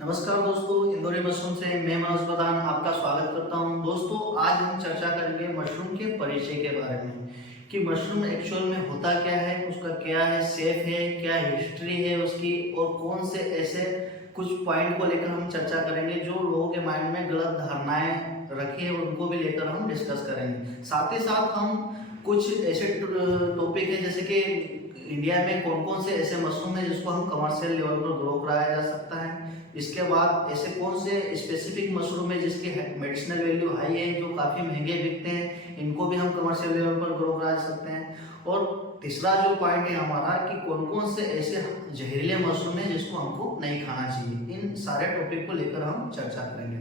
नमस्कार दोस्तों, इंदौरी मशरूम से मैं मनोज प्रधान आपका स्वागत करता हूं। दोस्तों, आज हम चर्चा करेंगे मशरूम के परिचय के बारे में कि मशरूम एक्चुअल में होता क्या है, उसका क्या है शेफ है, क्या हिस्ट्री है उसकी, और कौन से ऐसे कुछ पॉइंट को लेकर हम चर्चा करेंगे जो लोगों के माइंड में गलत धारणाएं रखी है उनको भी लेकर हम डिस्कस करेंगे। साथ ही साथ हम कुछ ऐसे टॉपिक है जैसे कि इंडिया में कौन कौन से ऐसे मशरूम है जिसको हम कमर्शियल लेवल पर ग्रो कराया जा सकता है। इसके बाद ऐसे कौन से स्पेसिफिक मशरूम है जिसकी मेडिसिनल वैल्यू हाई है, जो काफ़ी महंगे बिकते हैं, इनको भी हम कमर्शियल लेवल पर ग्रो करा सकते हैं। और तीसरा जो पॉइंट है हमारा कि कौन कौन से ऐसे जहरीले मशरूम है जिसको हमको नहीं खाना चाहिए। इन सारे टॉपिक को लेकर हम चर्चा करेंगे।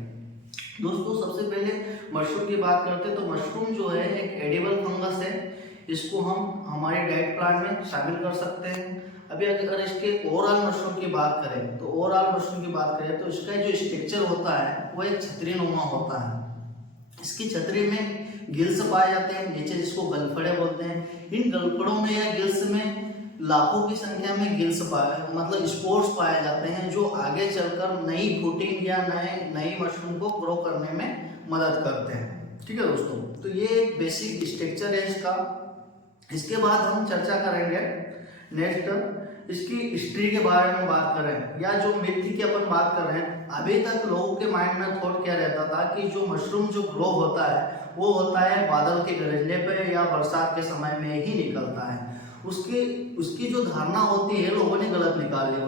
दोस्तों, सबसे पहले मशरूम की बात करते हैं तो मशरूम जो है एक एडिबल फंगस है। इसको हम हमारे डाइट प्लान में शामिल कर सकते हैं। अभी अगर इसके ओवरऑल मशरूम की बात करें तो तो इसका जो स्ट्रक्चर होता है वो एक छतरी नुमा होता है। इसकी छतरी में गिल्स पाए जाते हैं नीचे, जिसको गलफड़े बोलते हैं। इन गलफड़ों में या गिल्स में लाखों की संख्या में गिल्स मतलब स्पोर्स पाए जाते हैं, जो आगे चलकर नई फूटिंग या नई मशरूम को ग्रो करने में मदद करते हैं। ठीक है दोस्तों, तो ये एक बेसिक स्ट्रक्चर है इसका। इसके बाद हम चर्चा करेंगे नेक्स्ट इसकी हिस्ट्री के बारे में बात करें, या जो मिथ की अपन बात कर रहे हैं। अभी तक लोगों के माइंड में थॉट क्या रहता था कि जो मशरूम जो ग्रो होता है वो होता है बादल के गरजने पे या बरसात के समय में ही निकलता है। उसकी उसकी जो धारणा होती है लोगों ने गलत निकाली।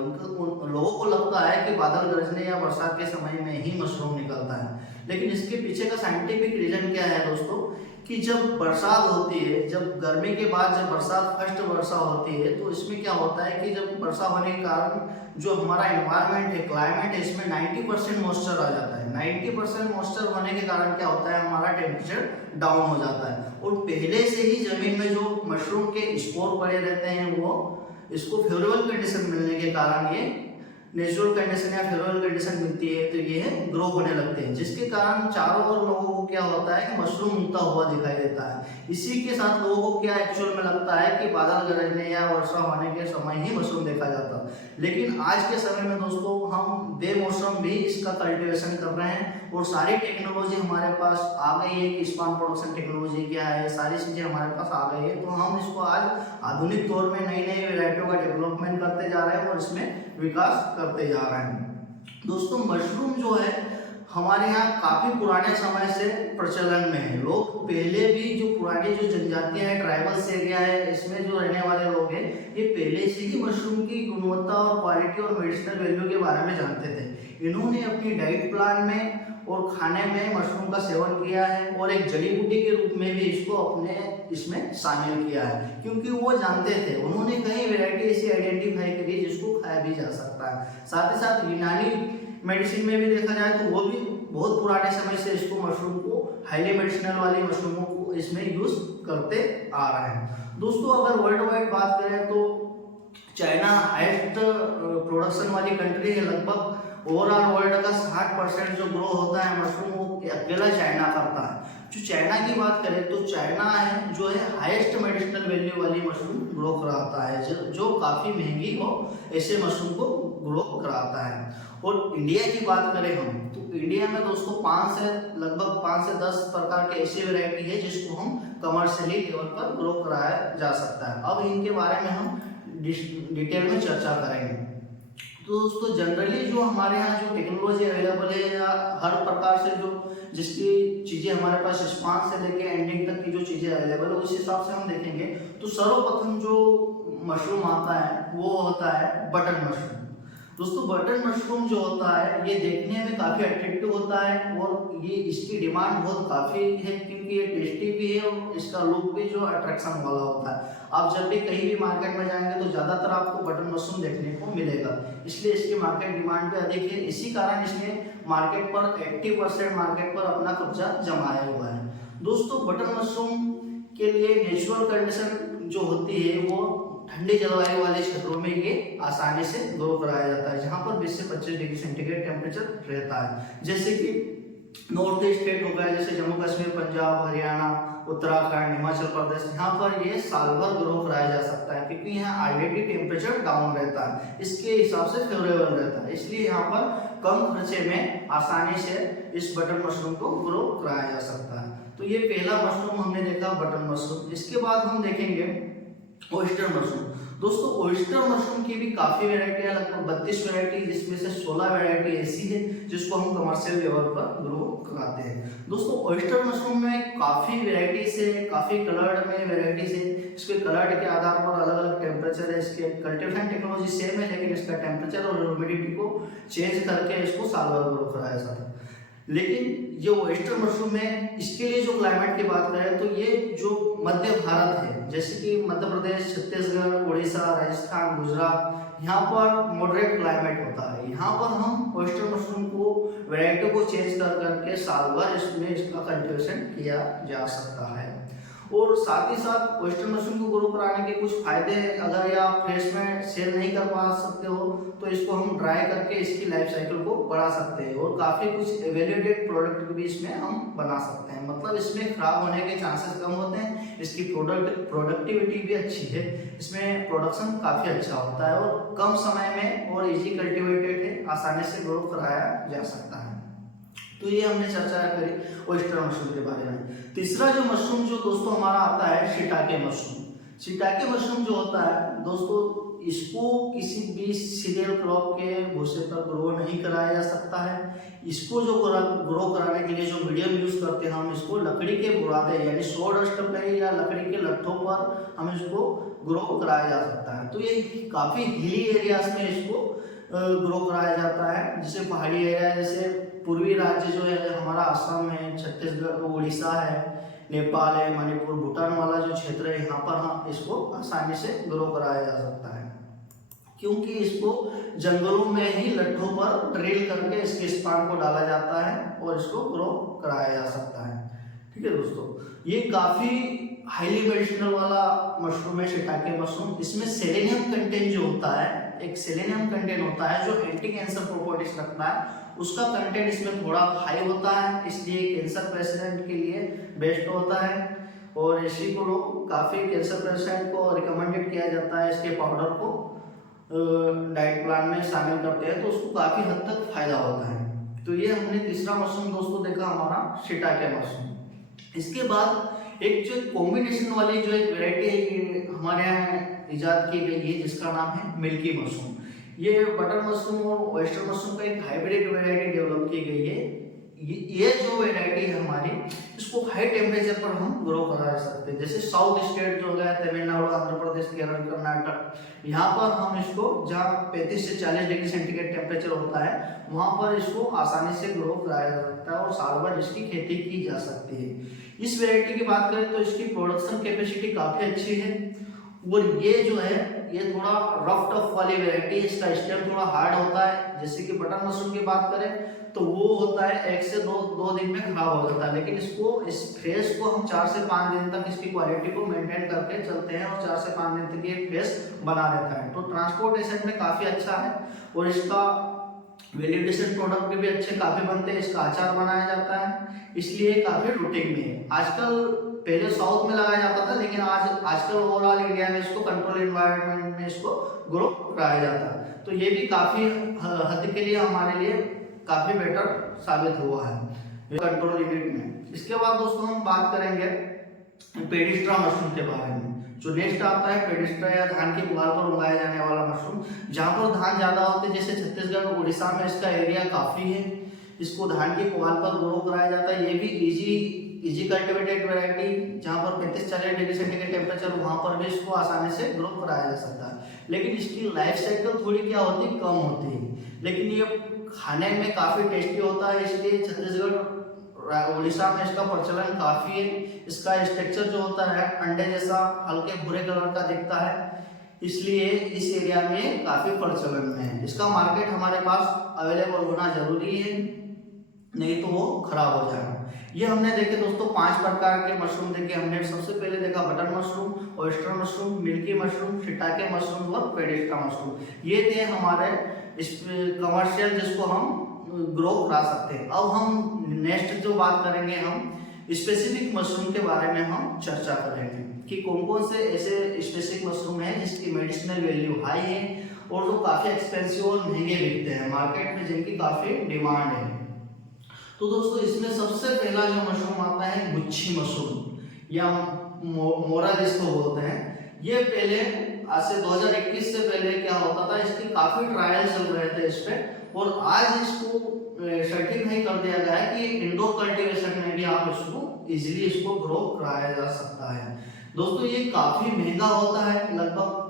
लोगों को लगता है कि बादल गरजने या बरसात के समय में ही मशरूम निकलता है, लेकिन इसके पीछे का साइंटिफिक रीजन क्या है दोस्तों कि जब बरसात होती है, जब गर्मी के बाद जब बरसात फर्स्ट वर्षा होती है, तो इसमें क्या होता है कि जब वर्षा होने के कारण जो हमारा एनवायरनमेंट है, क्लाइमेट है, इसमें 90% मॉइस्चर आ जाता है। 90% मॉइस्चर होने के कारण क्या होता है, हमारा टेम्परेचर डाउन हो जाता है। और पहले से ही जमीन में जो मशरूम के स्पोर पड़े रहते हैं वो इसको फेवरेबल कंडीशन मिलने के कारण ये नेचुरल कंडीशन या फेवरेबल कंडीशन मिलती है तो ये ग्रो होने लगते हैं, जिसके कारण चारों ओर लोगों को क्या होता है कि मशरूम उगता हुआ दिखाई देता है। इसी के साथ लोगों को क्या एक्चुअल में लगता है कि बादल गरजने या वर्षा होने के समय ही मशरूम देखा जाता है। लेकिन आज के समय में दोस्तों हम बेमौसम भी इसका कल्टीवेशन कर रहे हैं, और सारी टेक्नोलॉजी हमारे पास आ गई है कि स्पान प्रोडक्शन टेक्नोलॉजी क्या है, सारी चीज़ें हमारे पास आ गई है। तो हम इसको आज आधुनिक दौर में नई नई वेराइटियों का डेवलपमेंट करते जा रहे हैं और इसमें विकास करते जा रहे हैं। दोस्तों, मशरूम जो है हमारे यहाँ काफी पुराने समय से प्रचलन में है। लोग पहले भी जो पुरानी जो जनजातियां हैं, ट्राइबल्स एरिया है, इसमें जो रहने वाले लोग हैं, ये पहले से ही मशरूम की गुणवत्ता और क्वालिटी और मेडिसिनल वैल्यू के बारे में जानते थे। इन्होंने अपनी डाइट प्लान में और खाने में मशरूम का सेवन किया है, और एक जड़ी बूटी के रूप में भी इसको अपने इसमें शामिल किया है, क्योंकि वो जानते थे। उन्होंने कई वैरायटी ऐसी आइडेंटिफाई करी जिसको खाया भी जा सकता है। साथ ही साथ यूनानी मेडिसिन में भी देखा जाए तो वो भी बहुत पुराने समय से इसको मशरूम को हाईली मेडिसिनल वाली मशरूमों को इसमें यूज करते आ रहे हैं। दोस्तों, अगर वर्ल्ड वाइड बात करें तो चाइना हाईएस्ट प्रोडक्शन वाली कंट्री है। लगभग ओवरऑल वर्ल्ड का 60% जो ग्रो होता है मशरूम वो अकेला चाइना करता है। जो चाइना की बात करें तो चाइना है जो है हाईएस्ट मेडिसिनल वैल्यू वाली मशरूम ग्रो कराता है, जो काफ़ी महंगी हो ऐसे मशरूम को ग्रो कराता है। और इंडिया की बात करें हम तो इंडिया में दोस्तों लगभग 5 से 10 प्रकार के ऐसी वैरायटी है जिसको हम कमर्शियली लेवल पर ग्रो कराया जा सकता है। अब इनके बारे में हम डिटेल में चर्चा करेंगे। तो दोस्तों, जनरली जो हमारे यहाँ जो टेक्नोलॉजी अवेलेबल है या हर प्रकार से जो जिसकी चीज़ें हमारे पास स्पान से लेके एंडिंग तक की जो चीज़ें अवेलेबल है उस हिसाब से हम देखेंगे तो सर्वप्रथम जो मशरूम आता है वो होता है बटन मशरूम। दोस्तों, बटन मशरूम जो होता है ये देखने में काफ़ी अट्रैक्टिव होता है, और ये इसकी डिमांड बहुत काफ़ी है क्योंकि ये टेस्टी भी है और इसका लुक भी जो अट्रैक्शन वाला होता है। आप जब भी कहीं भी मार्केट में जाएंगे तो ज़्यादातर आपको बटन मशरूम देखने को मिलेगा, इसलिए इसकी मार्केट डिमांड भी अधिक है। इसी कारण इसने मार्केट पर 80% मार्केट पर अपना कब्जा जमाया हुआ है। दोस्तों, बटन मशरूम के लिए नेचुरल कंडीशन जो होती है वो ठंडी जलवायु वाले क्षेत्रों में ये आसानी से ग्रो कराया जाता है, जहाँ पर 20 से 25 डिग्री सेंटीग्रेड टेम्परेचर रहता है। जैसे कि नॉर्थ ईस्ट स्टेट हो गया, जैसे जम्मू कश्मीर, पंजाब, हरियाणा, उत्तराखंड, हिमाचल प्रदेश, यहाँ पर ये साल भर ग्रो कराया जा सकता है क्योंकि यहाँ ऑलरेडी टेम्परेचर डाउन रहता है, इसके हिसाब से फेवरेबल रहता है, इसलिए यहाँ पर कम खर्चे में आसानी से इस बटन मशरूम को ग्रो कराया जा सकता है। तो ये पहला मशरूम हमने देखा बटन मशरूम। इसके बाद हम देखेंगे ऑयस्टर मशरूम। दोस्तों ऑयस्टर मशरूम की भी काफी वैरायटी है, लगभग 32 वैरायटी, जिसमें से 16 वैरायटी ऐसी है जिसको हम कमर्शियल लेवल पर ग्रो कराते हैं। दोस्तों ऑयस्टर मशरूम में काफी वैरायटीज है, काफी कलर्ड में वैरायटीज है। इसके कलर्ड के आधार पर अलग अलग टेम्परेचर है। इसके कल्टीवेशन टेक्नोलॉजी सेम है, लेकिन इसका टेम्परेचर और ह्यूमिडिटी को चेंज करके इसको साल भर ग्रो कराया जाता है। लेकिन जो ऑयस्टर मशरूम है, इसके लिए जो क्लाइमेट की बात करें तो ये जो मध्य भारत है, जैसे कि मध्य प्रदेश, छत्तीसगढ़, उड़ीसा, राजस्थान, गुजरात, यहाँ पर मॉडरेट क्लाइमेट होता है। यहाँ पर हम ऑयस्टर मशरूम को वैरायटी को चेंज कर करके साल भर इसमें इसका कल्टीवेशन किया जा सकता है। और साथ ही साथ ऑयस्टर मशरूम को ग्रो कराने के कुछ फायदे हैं। अगर ये आप फ्रेश में सेल नहीं कर पा सकते हो तो इसको हम ड्राई करके इसकी लाइफ साइकिल को बढ़ा सकते हैं और काफ़ी कुछ वैल्यूएडेड प्रोडक्ट भी इसमें हम बना सकते हैं। मतलब इसमें खराब होने के चांसेस कम होते हैं, इसकी प्रोडक्टिविटी भी अच्छी है, इसमें प्रोडक्शन काफ़ी अच्छा होता है और कम समय में और इजी कल्टिवेटेड है, आसानी से ग्रो कराया जा सकता है। तो ये हमने चर्चा करी ऑयस्टर मशरूम के बारे में। तीसरा जो मशरूम जो दोस्तों हमारा आता है शिटाके मशरूम। शिटाके मशरूम जो होता है दोस्तों, इसको किसी भी सीरियल क्रॉप के भूसे पर ग्रो नहीं कराया जा सकता है। इसको जो ग्रो कराने के लिए जो मीडियम यूज करते हैं हम, इसको लकड़ी के बुरादे यानी सॉडस्ट पे या लकड़ी के लट्ठों पर हम इसको ग्रो कराया जा सकता है। तो ये काफ़ी हिली एरियाज में इसको ग्रो कराया जाता है, जैसे पहाड़ी एरिया, जैसे पूर्वी राज्य जो है हमारा असम है, छत्तीसगढ़, उड़ीसा है, नेपाल है, मणिपुर, भूटान वाला जो क्षेत्र है, यहाँ पर हम इसको आसानी से ग्रो कराया जा सकता है क्योंकि इसको जंगलों में ही लट्ठों पर ड्रिल करके इसके स्पान को डाला जाता है और इसको ग्रो कराया जा सकता है। ठीक है दोस्तों, ये काफ़ी हाईली मेडिसिनल वाला मशरूम है शिटाके मशरूम। इसमें सेलेनियम कंटेंट जो होता है, एक सेलेनियम कंटेंट होता है जो एंटी कैंसर प्रॉपर्टीज रखता है, उसका कंटेंट इसमें थोड़ा हाई होता है, इसलिए कैंसर पेशेंट के लिए बेस्ट होता है और इसी को लोग काफ़ी कैंसर पेशेंट को रिकमेंडेड किया जाता है। इसके पाउडर को डाइट प्लान में शामिल करते हैं तो उसको काफ़ी हद तक फायदा होता है। तो ये हमने तीसरा मशरूम दोस्तों देखा हमारा शिटाके मशरूम। इसके बाद एक जो कॉम्बिनेशन वाली जो एक वेराइटी है ये हमारे यहाँ इजाद की गई है, जिसका नाम है मिल्की मशरूम। ये बटर मशरूम और ऑयस्टर मशरूम का एक हाइब्रिड वेराइटी डेवलप की गई है। ये जो वेराइटी है हमारी, इसको हाई टेम्परेचर पर हम ग्रो करा सकते हैं। जैसे साउथ स्टेट जो है तमिलनाडु, आंध्र प्रदेश, केरल, कर्नाटक, यहाँ पर हम इसको जहाँ 35 से 40 डिग्री सेंटीग्रेड टेम्परेचर होता है वहाँ पर इसको आसानी से ग्रो कराया जा सकता है और साल भर इसकी खेती की जा सकती है। इस वेराइटी की बात करें तो इसकी प्रोडक्शन कैपेसिटी काफ़ी अच्छी है और ये जो है ये थोड़ा रफ टफ वाली वेराइटी है। इसका स्टेम थोड़ा हार्ड होता है। जैसे कि बटर मशरूम की बात करें तो वो होता है 1 से 2 दिन में खराब हो जाता है, लेकिन इस फ्रेश को हम 4 से 5 दिन तक इसकी क्वालिटी को मेंटेन करके चलते हैं और 4 से 5 दिन तक ये फ्रेश बना रहता है। तो ट्रांसपोर्टेशन में काफ़ी अच्छा है और इसका वैलिडेशन प्रोडक्ट भी अच्छे काफ़ी बनते हैं। इसका अचार बनाया जाता है, इसलिए काफ़ी रूटीन में है। आजकल पहले साउथ में लगाया जाता था, लेकिन आजकल ओवरऑल इंडिया में इसको कंट्रोल एनवायरनमेंट में इसको ग्रो कराया जाता है। तो ये भी काफ़ी हद के लिए हमारे लिए काफ़ी बेटर साबित हुआ है कंट्रोल यूनिट में। इसके बाद दोस्तों हम बात करेंगे पेडिस्ट्रा मशरूम के बारे में। जो नेक्स्ट आता है पेडिस्ट्रा या धान की पुआल पर उगाया जाने वाला मशरूम, जहाँ पर धान ज़्यादा होते हैं, जैसे छत्तीसगढ़, उड़ीसा में इसका एरिया काफ़ी है, इसको धान की पुआल पर ग्रो कराया जाता है। ये भी इजी कल्टिवेटेड वैरायटी, जहाँ पर 35-40 डिग्री सेंटीग्रेड टेम्परेचर, वहाँ पर भी इसको आसानी से ग्रो कराया जा सकता है। लेकिन इसकी लाइफ साइकिल थोड़ी क्या होती है, कम होती है, लेकिन ये खाने में काफ़ी टेस्टी होता है, इसलिए छत्तीसगढ़, उड़ीसा में इसका प्रचलन काफ़ी है। इसका स्ट्रक्चर जो होता है अंडे जैसा हल्के भूरे कलर का दिखता है, इसलिए इस एरिया में काफ़ी प्रचलन में है। इसका मार्केट हमारे पास अवेलेबल होना जरूरी है, नहीं तो वो खराब हो जाएगा। ये हमने देखे दोस्तों 5 प्रकार के मशरूम देखे। हमने सबसे पहले देखा butter mushroom, oyster mushroom, milky mushroom, shiitake mushroom और पेडिस्ट्रा मशरूम। ये थे हमारे इस कमर्शियल जिसको हम ग्रो करा सकते हैं। अब हम नेक्स्ट जो बात करेंगे हम स्पेसिफिक मशरूम के बारे में हम चर्चा करेंगे कि कौन कौन से ऐसे स्पेसिफिक मशरूम है जिसकी मेडिसिनल वैल्यू हाई है और जो काफ़ी एक्सपेंसिव और महंगे बिकते हैं मार्केट में, जिनकी काफ़ी डिमांड है। तो दोस्तों इसमें सबसे पहला जो मशरूम आता है गुच्छी मशरूम या मोरा जिसको बोलते हैं। ये पहले आज से 2021 से पहले क्या होता था, इसके काफी ट्रायल चल रहे थे इस पे, और आज इसको सर्टिफाई कर दिया गया है कि इंडोर कल्टीवेशन में भी आप इसको इजीली इसको ग्रो कराया जा सकता है। दोस्तों ये काफी महंगा होता है, लगभग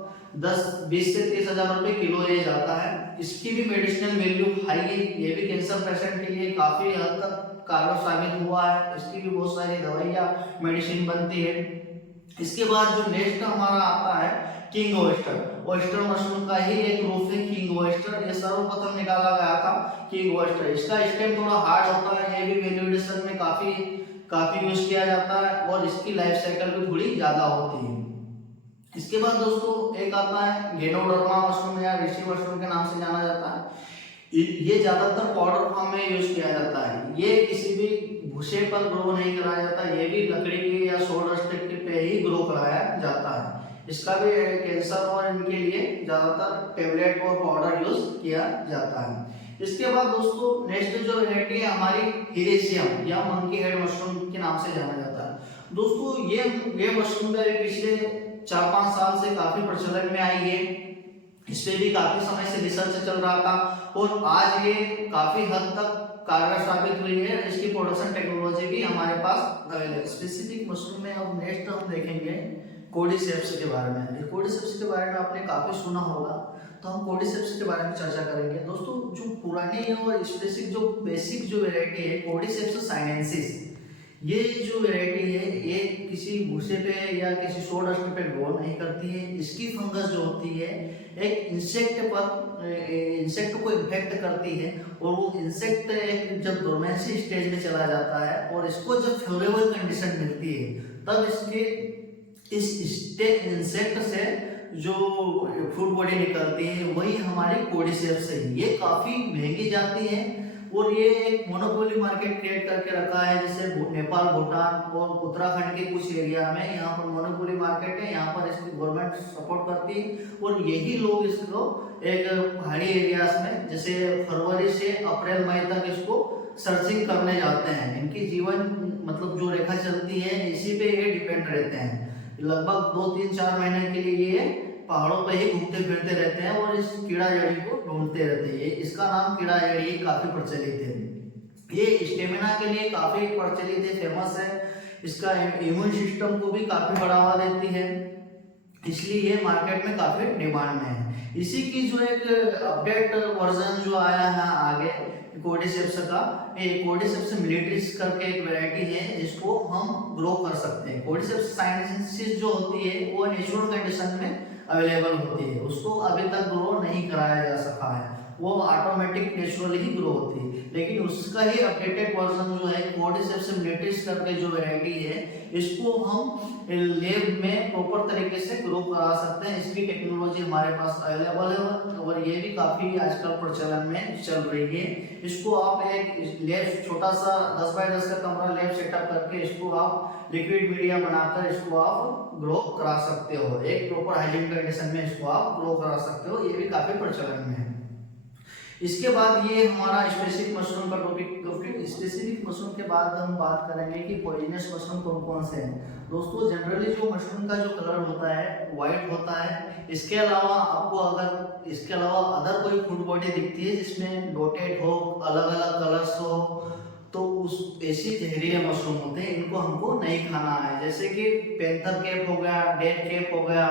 20 से 30 हजार रुपए किलो ये जाता है। इसकी भी मेडिसिनल वैल्यू हाई है, ये भी कैंसर पेशेंट के लिए काफी हद तक कारगर साबित हुआ है। इसकी भी बहुत सारी दवाइयाँ मेडिसिन बनती है। इसके बाद जो नेक्स्ट हमारा आता है किंग ऑयस्टर। ऑयस्टर मशरूम का ही एक रूप है किंग ऑयस्टर। ये सर्वप्रथम निकाला गया था किंग ऑयस्टर। इसका स्टेम थोड़ा हार्ड होता है, ये भी वैल्यूएशन में काफी यूज किया जाता है और इसकी लाइफ साइकिल भी थोड़ी ज्यादा होती है। इसके बाद दोस्तों एक आता है गेनोडर्मा मशरूम या ऋषि मशरूम के नाम से जाना जाता है। ये ज्यादातर पाउडर फॉर्म में यूज किया जाता है। ये किसी भी भूसे पर ग्रो नहीं कराया जाता, ये भी लकड़ी के या सोलर पे ही ग्रो कराया जाता है। इसका भी कैंसर और इनके लिए ज्यादातर टेबलेट और पाउडर यूज किया जाता है। इसके बाद दोस्तों नेक्स्ट जो वैरायटी है हमारी हिरेशियम या मंकी हेड मशरूम के नाम से जाना जाता है। दोस्तों ये मशरूम पिछले 4-5 साल से काफी प्रचलन में आई है। इस पे भी काफी समय से रिसर्च चल रहा था और आज ये काफी हद तक कारगर साबित हुई है। इसकी प्रोडक्शन टेक्नोलॉजी भी हमारे पास अवेलेबल। स्पेसिफिक मशरूम में अब नेक्स्ट हम देखेंगे कोर्डिसेप्स के बारे में। कोर्डिसेप्स के बारे में आपने काफी सुना होगा, तो हम कोर्डिसेप्स के बारे में चर्चा करेंगे। दोस्तों जो पुरानी और स्पेसिफिक जो बेसिक जो वेराइटी है कोर्डिसेप्स साइनेंसिस, ये जो वैरायटी है ये किसी भूसे पे या किसी सोडस्ट पे ग्रो नहीं करती है। इसकी फंगस जो होती है एक इंसेक्ट को इन्फेक्ट करती है और वो इंसेक्ट एक जब डोर्मेंसी स्टेज में चला जाता है और इसको जब फेवरेबल कंडीशन मिलती है तब इसके इस इंसेक्ट से जो फूड बॉडी निकलती है वही हमारी कोर्डिसेप्स है। ये काफी महंगी जाती है और ये एक मोनोपोली मार्केट क्रिएट करके रखा है। जैसे नेपाल, भूटान और उत्तराखंड के कुछ एरिया में यहाँ पर मोनोपोली मार्केट है, यहाँ पर इसकी गवर्नमेंट सपोर्ट करती है और यही लोग इसको एक पहाड़ी एरियाज में जैसे फरवरी से अप्रैल मई तक इसको सर्चिंग करने जाते हैं। इनकी जीवन मतलब जो रेखा चलती है इसी पे ये डिपेंड रहते हैं। लगभग 2-3-4 महीने के लिए ये पहाड़ों पे ही घूमते फिरते रहते हैं और इस कीड़ा जड़ी को ढूंढते रहते हैं। इसका नाम कीड़ा जड़ी काफी प्रचलित है। ये स्टेमिना के लिए काफी प्रचलित है, फेमस है। इसका इम्यून सिस्टम को भी काफी बढ़ावा देती है, इसलिए ये मार्केट में काफी डिमांड में है। इसी की जो एक अपडेट वर्जन जो आया है आगे कोर्डिसेप्स का, ये कोर्डिसेप्स मिलिट्रिस करके एक वैरायटी है जिसको हम ग्रो कर सकते हैं। कोर्डिसेप्स साइनेंसिस जो होती है वो नेचुरल कंडीशन में अवेलेबल होती है, उसको अभी तक ग्रो नहीं कराया जा सका है, वो ऑटोमेटिक नेचुरली ही ग्रो होती है। लेकिन उसका ही अपडेटेड वर्जन जो है कोर्डिसेप्स मिलिट्रिस करके जो वैरायटी है इसको हम लैब में प्रॉपर तरीके से ग्रो करा सकते हैं। इसकी टेक्नोलॉजी हमारे पास अवेलेबल है और ये भी काफी आजकल प्रचलन में चल रही है। इसको आप एक लैब छोटा सा 10 बाय 10 का कमरा लैब सेटअप करके इसको आप लिक्विड मीडिया बनाकर इसको आप ग्रो करा सकते हो। एक प्रॉपर हाइजीन कंडीशन में इसको आप ग्रो करा सकते हो, ये भी काफी प्रचलन में है। इसके बाद ये हमारा स्पेसिफिक मशरूम का टॉपिक। स्पेसिफिक मशरूम के बाद हम बात करेंगे कि पॉइजनस मशरूम कौन कौन से हैं। दोस्तों जनरली जो मशरूम का जो कलर होता है वाइट होता है। इसके अलावा आपको अगर इसके अलावा अदर कोई फूड बॉडी दिखती है जिसमें डॉटेड हो, अलग अलग कलर्स हो, तो उस ऐसी जहरीले मशरूम होते हैं, इनको हमको नहीं खाना है। जैसे कि पैंथर कैप हो गया, डेड कैप हो गया,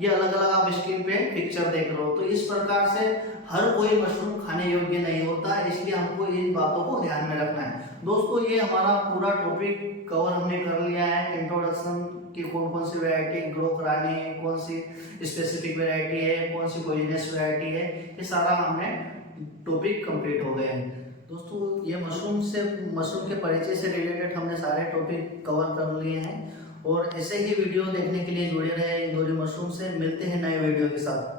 ये अलग अलग आप स्क्रीन पे पिक्चर देख रहे हो। तो इस प्रकार से हर कोई मशरूम खाने योग्य नहीं होता, इसलिए हमको इन बातों को ध्यान में रखना है। दोस्तों ये हमारा पूरा टॉपिक कवर हमने कर लिया है। इंट्रोडक्शन की कौन कौन सी वैरायटी ग्रो करानी है, कौन सी स्पेसिफिक वैरायटी है, कौन सी पॉइजनस वैरायटी है, ये सारा हमने टॉपिक कंप्लीट हो गया है। दोस्तों ये मशरूम के परिचय से रिलेटेड हमने सारे टॉपिक कवर कर लिए हैं और ऐसे ही वीडियो देखने के लिए जुड़े रहे इंदौरी मशरूम से। मिलते हैं नए वीडियो के साथ।